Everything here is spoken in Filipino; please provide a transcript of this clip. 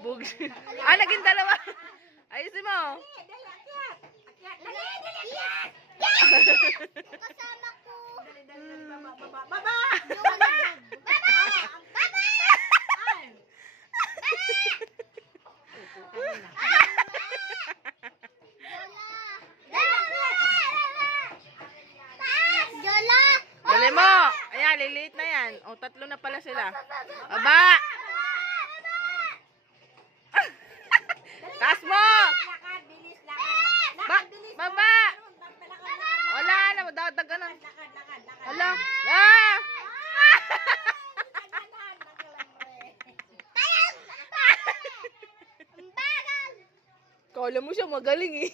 Bugs. Ah, naging dalawa. Ayusin mo. Kasama ko. Baba! Jola! Dali mo. Ayan, liliit na yan. O, tatlo na pala sila. Baba! Taas mo! Lakad, bilis, lakad. Baba! Wala na, madadagan na. Lakad. Wala. Ah! Kala mo siya magaling eh.